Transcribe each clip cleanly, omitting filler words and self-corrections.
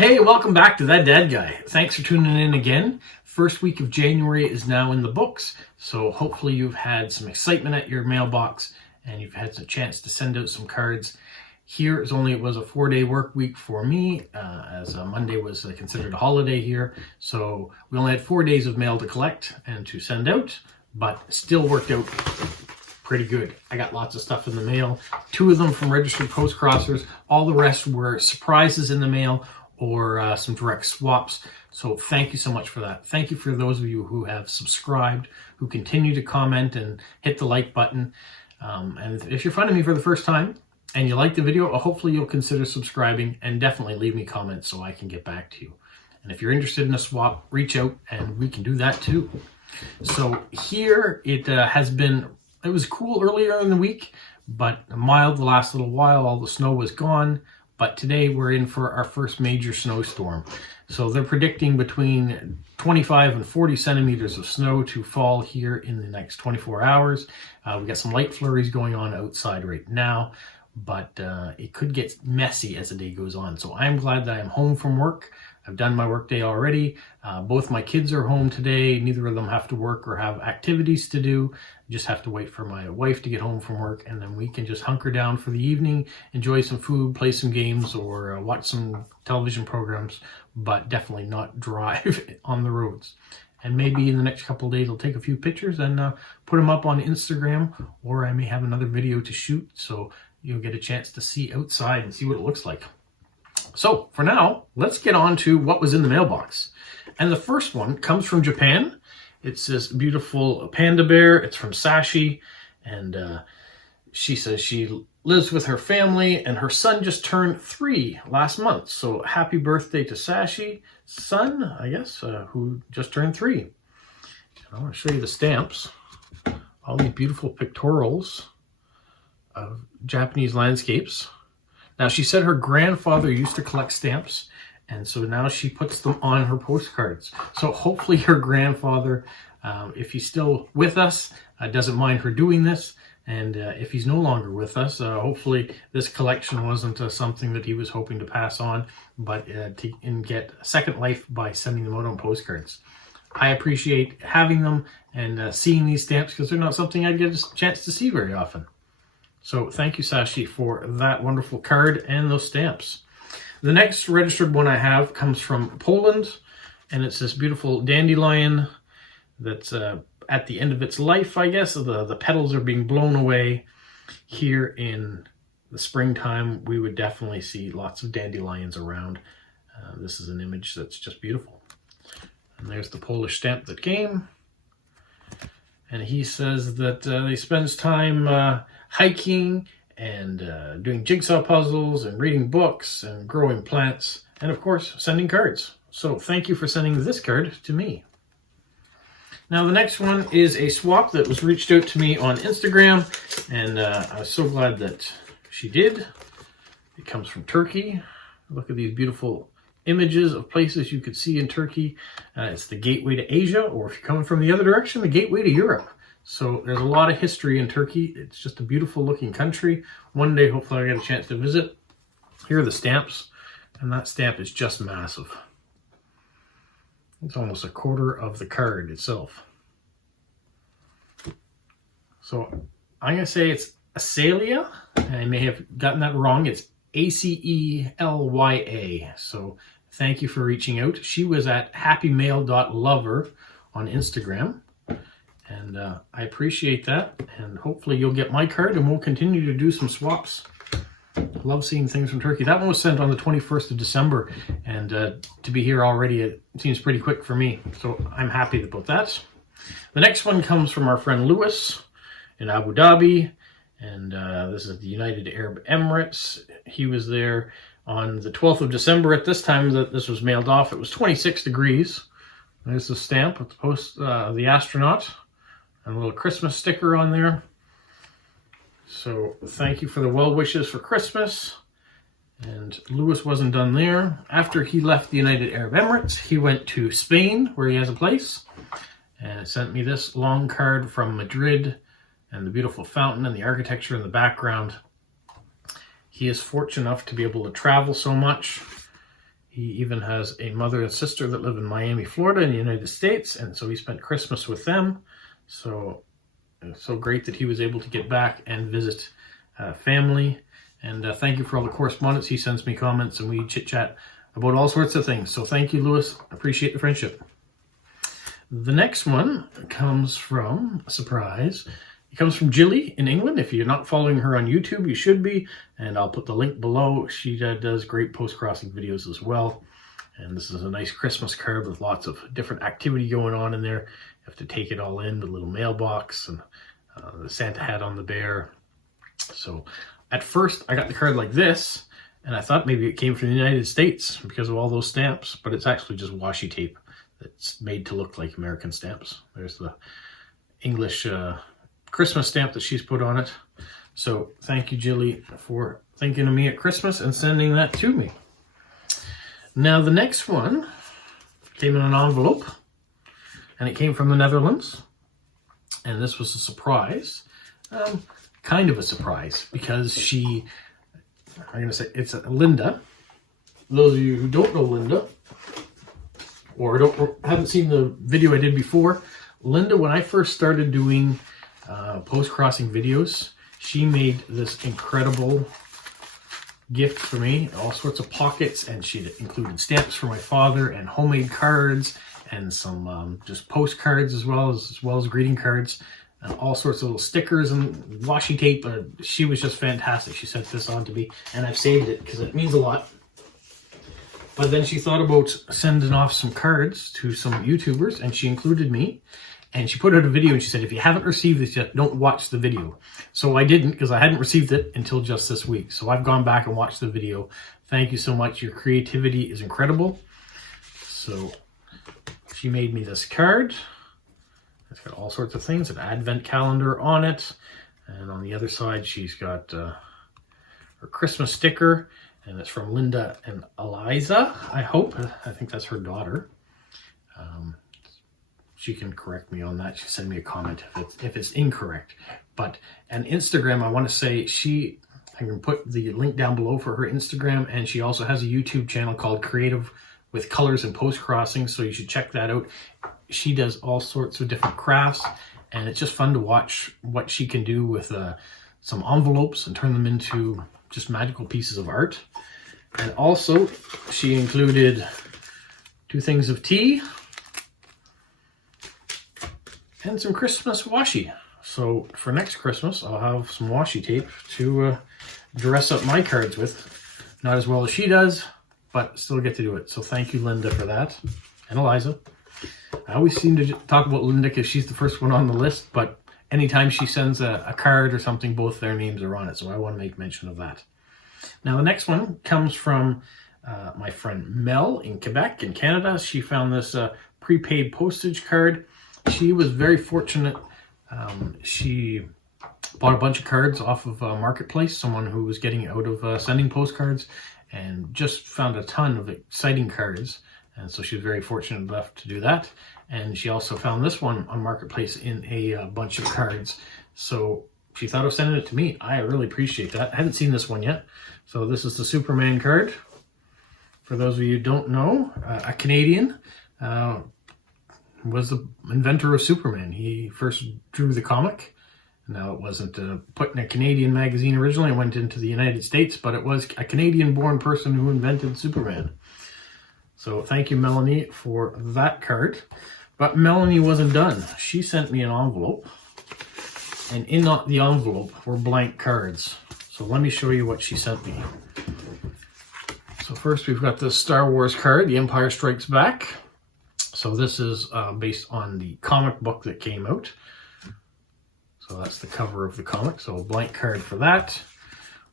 Hey, welcome back to That Dad Guy. Thanks for tuning in again. First week of January is now in the books, so hopefully you've had some excitement at your mailbox and you've had some chance to send out some cards. Here is only, it was a 4-day work week for me, as Monday was considered a holiday here, so we only had 4 days of mail to collect and to send out, but still worked out pretty good. I got lots of stuff in the mail, 2 of them from registered postcrossers. All the rest were surprises in the mail or some direct swaps. So thank you so much for that. Thank you for those of you who have subscribed, who continue to comment and hit the like button. And if you're finding me for the first time and you like the video, hopefully you'll consider subscribing and definitely leave me comments so I can get back to you. And if you're interested in a swap, reach out and we can do that too. So here it it was cool earlier in the week, but mild the last little while. All the snow was gone. But today we're in for our first major snowstorm. So they're predicting between 25 and 40 centimeters of snow to fall here in the next 24 hours. We've got some light flurries going on outside right now, but it could get messy as the day goes on. So I'm glad that I'm home from work. I've done my work day already. Both my kids are home today. Neither of them have to work or have activities to do. I just have to wait for my wife to get home from work, and then we can just hunker down for the evening, enjoy some food, play some games, or watch some television programs, but definitely not drive on the roads. And maybe in the next couple of days, I'll take a few pictures and put them up on Instagram, or I may have another video to shoot, so you'll get a chance to see outside and see what it looks like. So for now, let's get on to what was in the mailbox. And the first one comes from Japan. It's this beautiful panda bear. It's from Sashi. And she says she lives with her family and her son just turned 3 last month. So happy birthday to Sashi, son, I guess, who just turned 3. And I want to show you the stamps. All these beautiful pictorials of Japanese landscapes. Now, she said her grandfather used to collect stamps, and so now she puts them on her postcards. So hopefully her grandfather, if he's still with us, doesn't mind her doing this. And if he's no longer with us, hopefully this collection wasn't something that he was hoping to pass on, but to get a second life by sending them out on postcards. I appreciate having them and seeing these stamps because they're not something I get a chance to see very often. So thank you, Sashi, for that wonderful card and those stamps. The next registered one I have comes from Poland, and it's this beautiful dandelion that's at the end of its life, I guess. The petals are being blown away. Here in the springtime, we would definitely see lots of dandelions around. This is an image that's just beautiful. And there's the Polish stamp that came. And he says that he spends time hiking and doing jigsaw puzzles and reading books and growing plants and, of course, sending cards. So thank you for sending this card to me. Now, the next one is a swap that was reached out to me on Instagram, and I was so glad that she did. It comes from Turkey. Look at these beautiful images of places you could see in Turkey. It's the gateway to Asia, or if you're coming from the other direction, the gateway to Europe. So there's a lot of history in Turkey. It's just a beautiful looking country. One day, hopefully, I get a chance to visit. Here are the stamps, and that stamp is just massive. It's almost a quarter of the card itself. So I'm going to say it's Acelia. I may have gotten that wrong. It's Acelya. So thank you for reaching out. She was at happymail.lover on Instagram. And I appreciate that. And hopefully you'll get my card and we'll continue to do some swaps. Love seeing things from Turkey. That one was sent on the 21st of December. And to be here already, it seems pretty quick for me. So I'm happy about that. The next one comes from our friend Lewis in Abu Dhabi. And this is the United Arab Emirates. He was there on the 12th of December. At this time that this was mailed off, it was 26 degrees. There's the stamp with the astronaut. And a little Christmas sticker on there. So thank you for the well wishes for Christmas. And Lewis wasn't done there. After he left the United Arab Emirates, he went to Spain, where he has a place, and sent me this long card from Madrid and the beautiful fountain and the architecture in the background. He is fortunate enough to be able to travel so much. He even has a mother and sister that live in Miami, Florida in the United States, and so he spent Christmas with them. So it's so great that he was able to get back and visit family. And thank you for all the correspondence. He sends me comments and we chit-chat about all sorts of things. So thank you, Lewis. Appreciate the friendship. The next one comes from, a surprise, it comes from Jilly in England. If you're not following her on YouTube, you should be. And I'll put the link below. She does great post-crossing videos as well. And this is a nice Christmas card with lots of different activity going on in there. You have to take it all in, the little mailbox and the Santa hat on the bear. So at first I got the card like this, and I thought maybe it came from the United States because of all those stamps, but it's actually just washi tape that's made to look like American stamps. There's the English Christmas stamp that she's put on it. So thank you, Jilly, for thinking of me at Christmas and sending that to me. Now the next one came in an envelope, and it came from the Netherlands, and this was a surprise. Kind of a surprise, because I'm going to say it's Linda. Those of you who don't know Linda, or haven't seen the video I did before, Linda, when I first started doing post-crossing videos, she made this incredible gift for me, all sorts of pockets, and she included stamps for my father and homemade cards and some just postcards as well as greeting cards. And all sorts of little stickers and washi tape. She was just fantastic. She sent this on to me, and I've saved it because it means a lot. But then she thought about sending off some cards to some YouTubers, and she included me. And she put out a video, and she said, if you haven't received this yet, don't watch the video. So I didn't, because I hadn't received it until just this week. So I've gone back and watched the video. Thank you so much. Your creativity is incredible. So she made me this card. It's got all sorts of things, an advent calendar on it. And on the other side, she's got her Christmas sticker. And it's from Linda and Eliza, I hope. I think that's her daughter. She can correct me on that. She send me a comment if it's incorrect. But on Instagram, I want to say I can put the link down below for her Instagram. And she also has a YouTube channel called Creative with Colors and Post Crossing. So you should check that out. She does all sorts of different crafts, and it's just fun to watch what she can do with some envelopes and turn them into just magical pieces of art. And also, she included 2 things of tea and some Christmas washi. So for next Christmas, I'll have some washi tape to dress up my cards with. Not as well as she does, but still get to do it. So thank you, Linda, for that, and Eliza. I always seem to talk about Linda because she's the first one on the list, but anytime she sends a card or something, both their names are on it, so I want to make mention of that. Now the next one comes from my friend Mel in Quebec in Canada. She found this prepaid postage card. She was very fortunate. She bought a bunch of cards off of Marketplace, someone who was getting out of sending postcards, and just found a ton of exciting cards. And so she was very fortunate enough to do that. And she also found this one on Marketplace in a bunch of cards. So she thought of sending it to me. I really appreciate that. I haven't seen this one yet. So this is the Superman card. For those of you who don't know, a Canadian was the inventor of Superman. He first drew the comic. Now, it wasn't put in a Canadian magazine originally. It went into the United States, but it was a Canadian-born person who invented Superman. So thank you, Melanie, for that card. But Melanie wasn't done. She sent me an envelope, and in the envelope were blank cards. So let me show you what she sent me. So first we've got this Star Wars card, The Empire Strikes Back. So this is based on the comic book that came out. So that's the cover of the comic. So a blank card for that.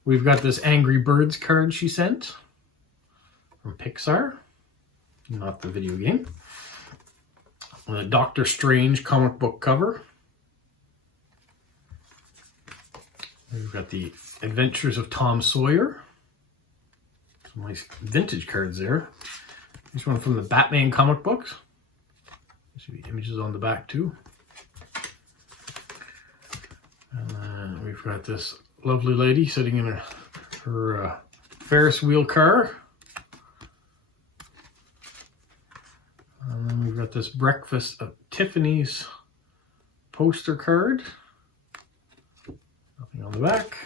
We've got this Angry Birds card she sent from Pixar. Not the video game. The Doctor Strange comic book cover. We've got the Adventures of Tom Sawyer. Some nice vintage cards there. This one from the Batman comic books. See the images on the back too. And then we've got this lovely lady sitting in her Ferris wheel car. got this Breakfast at Tiffany's poster card. Nothing on the back.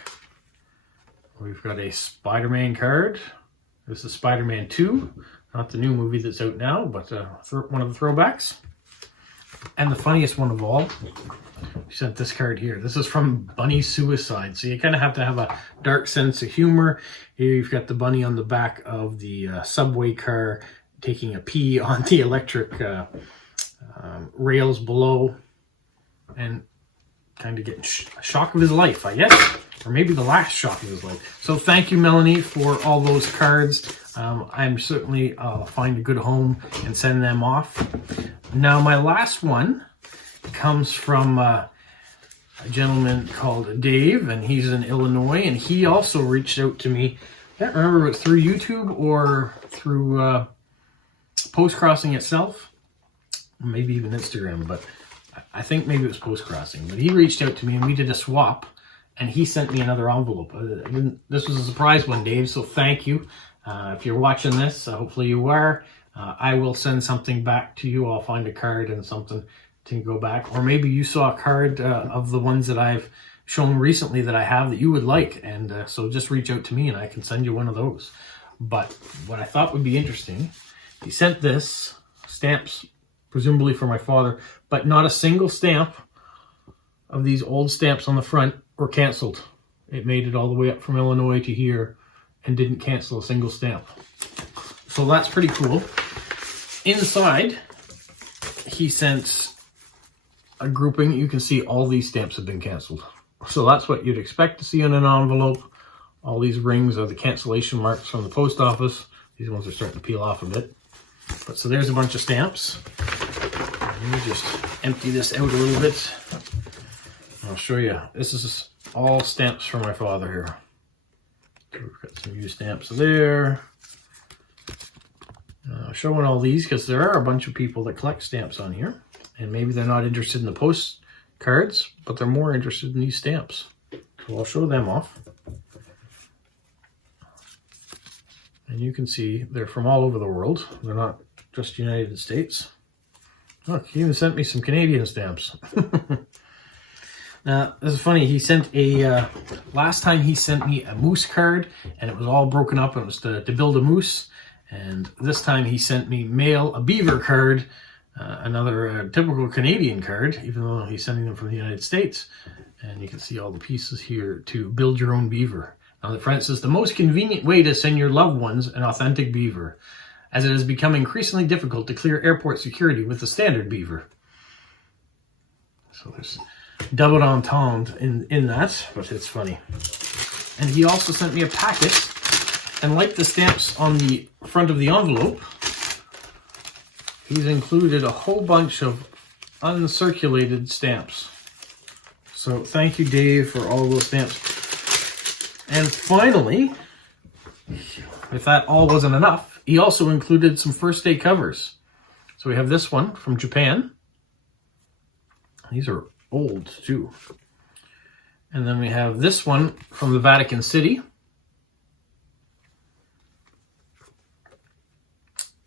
We've got a Spider-Man card. This is Spider-Man 2. Not the new movie that's out now, but one of the throwbacks. And the funniest one of all, we sent this card here. This is from Bunny Suicide. So you kind of have to have a dark sense of humor. Here you've got the bunny on the back of the subway car taking a pee on the electric rails below and kind of getting a shock of his life, I guess. Or maybe the last shock of his life. So thank you, Melanie, for all those cards. I'm certainly find a good home and send them off. Now, my last one comes from a gentleman called Dave, and he's in Illinois, and he also reached out to me. I can't remember if it was through YouTube or through Postcrossing itself, maybe even Instagram, but I think maybe it was Postcrossing. But he reached out to me, and we did a swap, and he sent me another envelope. This was a surprise one, Dave, so thank you. If you're watching this, hopefully you are. I will send something back to you. I'll find a card and something to go back. Or maybe you saw a card of the ones that I've shown recently that I have that you would like. And so just reach out to me and I can send you one of those. But what I thought would be interesting, he sent this, stamps, presumably for my father, but not a single stamp of these old stamps on the front were canceled. It made it all the way up from Illinois to here and didn't cancel a single stamp. So that's pretty cool. Inside, he sent a grouping. You can see all these stamps have been canceled. So that's what you'd expect to see in an envelope. All these rings are the cancellation marks from the post office. These ones are starting to peel off a bit. But so there's a bunch of stamps. Let me just empty this out a little bit. I'll show you. This is all stamps for my father here. So we've got some used stamps there. Showing all these because there are a bunch of people that collect stamps on here, and maybe they're not interested in the postcards, but they're more interested in these stamps. So I'll show them off. And you can see they're from all over the world. They're not just United States. Look, he even sent me some Canadian stamps. Now, this is funny. He sent a, last time he sent me a moose card, and it was all broken up, and it was to build a moose. And this time he sent me a beaver card, another typical Canadian card, even though he's sending them from the United States. And you can see all the pieces here to build your own beaver. Now the front says, the most convenient way to send your loved ones an authentic beaver, as it has become increasingly difficult to clear airport security with the standard beaver. So there's double entendre in that, but it's funny. And he also sent me a packet, and like the stamps on the front of the envelope, he's included a whole bunch of uncirculated stamps. So thank you, Dave, for all those stamps. And finally, if that all wasn't enough, he also included some first day covers. So we have this one from Japan. These are old too. And then we have this one from the Vatican City.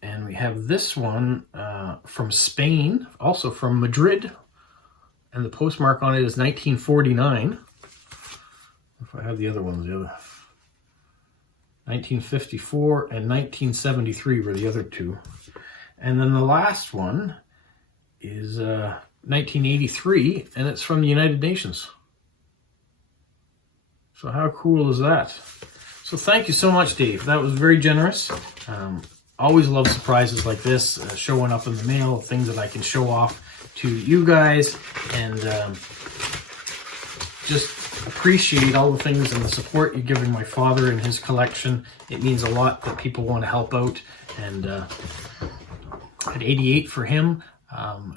And we have this one from Spain, also from Madrid. And the postmark on it is 1949. If I have the other ones, 1954 and 1973 were the other two. And then the last one is 1983, and it's from the United Nations. So how cool is that? So thank you so much, Dave. That was very generous. Always love surprises like this, showing up in the mail, things that I can show off to you guys, and just appreciate all the things and the support you're giving my father and his collection. It means a lot that people want to help out, and at 88 for him,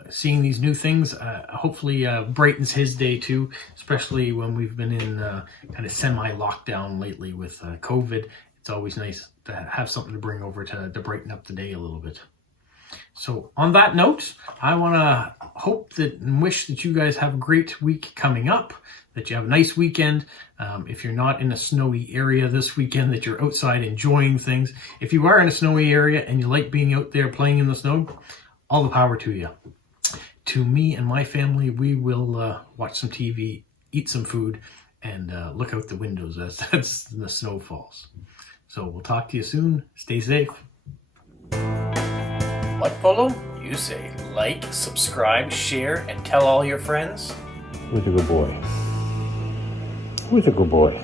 seeing these new things hopefully brightens his day too, especially when we've been in kind of semi-lockdown lately with COVID. It's always nice to have something to bring over to brighten up the day a little bit. So on that note, I want to hope that and wish that you guys have a great week coming up, that you have a nice weekend. If you're not in a snowy area this weekend, that you're outside enjoying things. If you are in a snowy area and you like being out there playing in the snow, all the power to you. To me and my family, we will watch some TV, eat some food, and look out the windows as the snow falls. So we'll talk to you soon. Stay safe. What, Polo? You say like, subscribe, share, and tell all your friends? Who's a good boy? Who's a good boy?